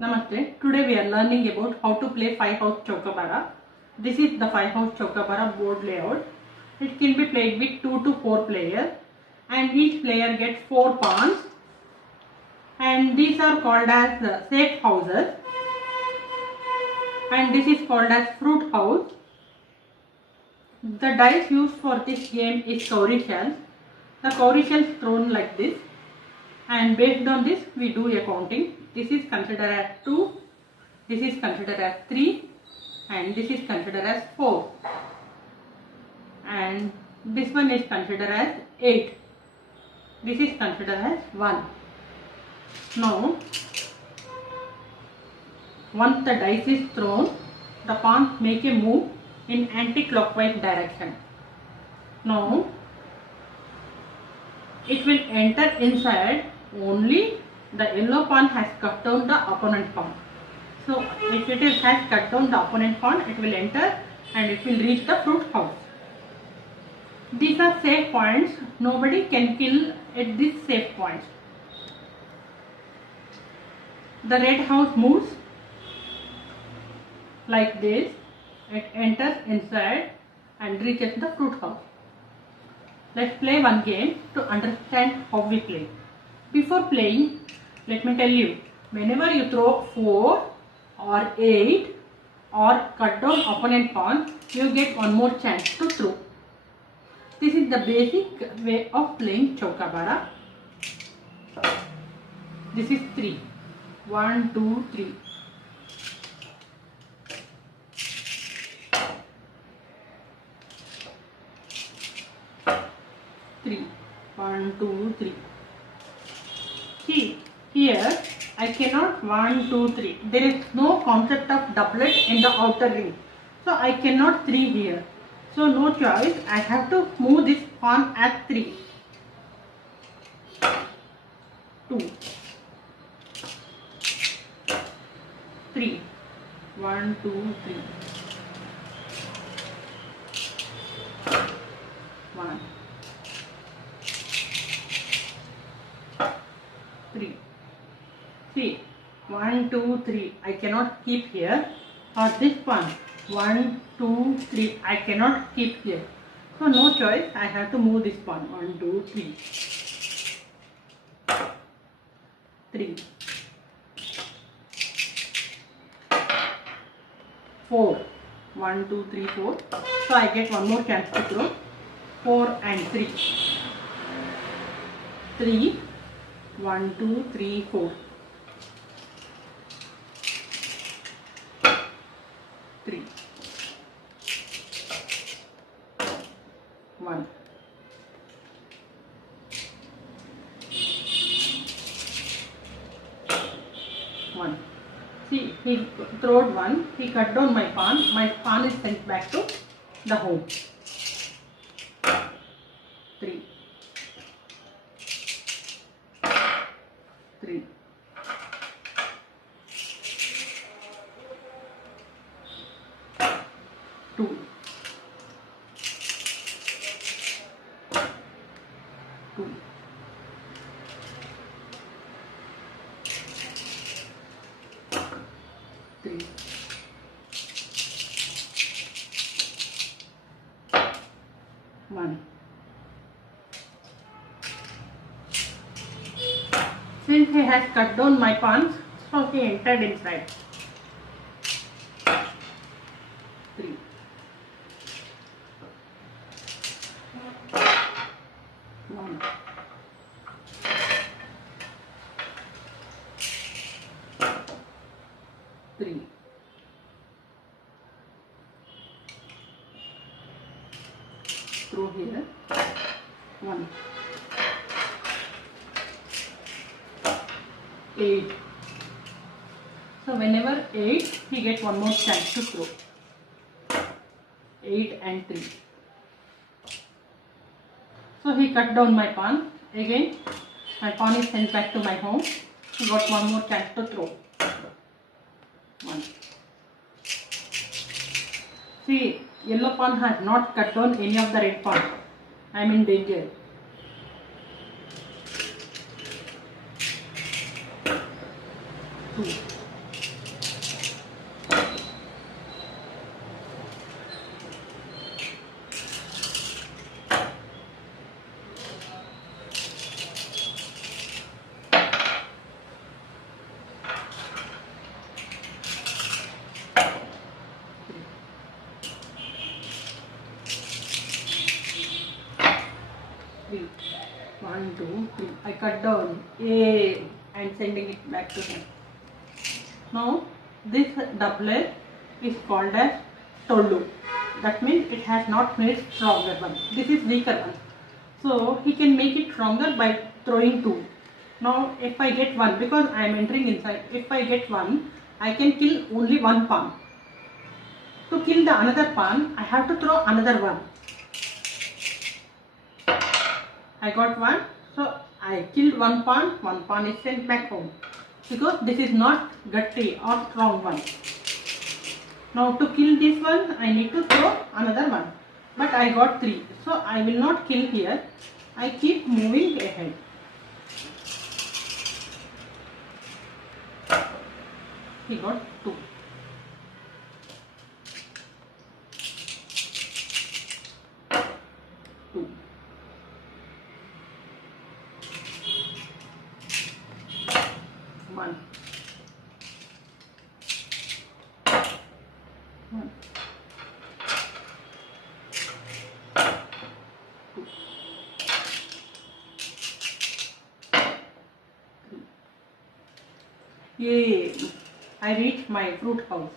Namaste. Today we are learning about how to play 5-house Chowka Bara. This is the 5-house Chowka Bara board layout. It can be played with 2 to 4 players and each player gets 4 pawns, and these are called as safe houses, and this is called as fruit house. The dice used for this game is cowrie shells. The cowrie shells thrown like this, and based on this we do a counting. This is considered as 2, this is considered as 3, and this is considered as 4, and this one is considered as 8. This is considered as 1. Now, once the dice is thrown, the pawns make a move in anti-clockwise direction. Now, it will enter inside only the yellow pawn has cut down the opponent pawn. So, if it has cut down the opponent pawn, it will enter and it will reach the fruit house. These are safe points. Nobody can kill at these safe points. The red house moves like this. It enters inside and reaches the fruit house. Let's play one game to understand how we play. Before playing, let me tell you, whenever you throw 4 or 8 or cut down opponent pawn, you get one more chance to throw. This is the basic way of playing Chowka Bara. This is 3. 1, 2, 3. Three. 1, 2, 3. See, here I cannot 1, 2, 3. There is no concept of doublet in the outer ring. So I cannot 3 here. So no choice, I have to move this pawn as 3. 2. 3. 1, 2, 3. 1. 3. See, 1, 2, 3. I cannot keep here. Or this one. 1, 2, 3. I cannot keep here. So no choice. I have to move this one. 1, 2, 3. 3. 4. 1, 2, 3, 4. So I get one more chance to throw. 4 and 3. 3. 1, 2, 3, 4. 3. 1. 1. See, he throwed 1. He cut down my pawn. My pawn is sent back to the home. 3. 3. 2. 2. 3. 1. Since he has cut down my pawns, so he entered inside. 3. 1. 3. 'Throw here. 1. 8. So whenever 8, he gets one more chance to throw. 8 and 3. So he cut down my pawn. Again, my pawn is sent back to my home. He got one more chance to throw. 1. See, yellow pawn has not cut down any of the red pawn. I am in danger. 2. Yay! And sending it back to him. Now this doubler is called as Tollu. That means it has not made stronger one. This is weaker one. So he can make it stronger by throwing 2. Now if I get 1, because I am entering inside, if I get 1, I can kill only one pawn. To kill the another pawn, I have to throw another one. I got 1, so I killed one pawn is sent back home. Because this is not gatti or strong one. Now to kill this one, I need to throw another one. But I got 3, so I will not kill here. I keep moving ahead. He got 2. One. Yay! I reached my fruit house.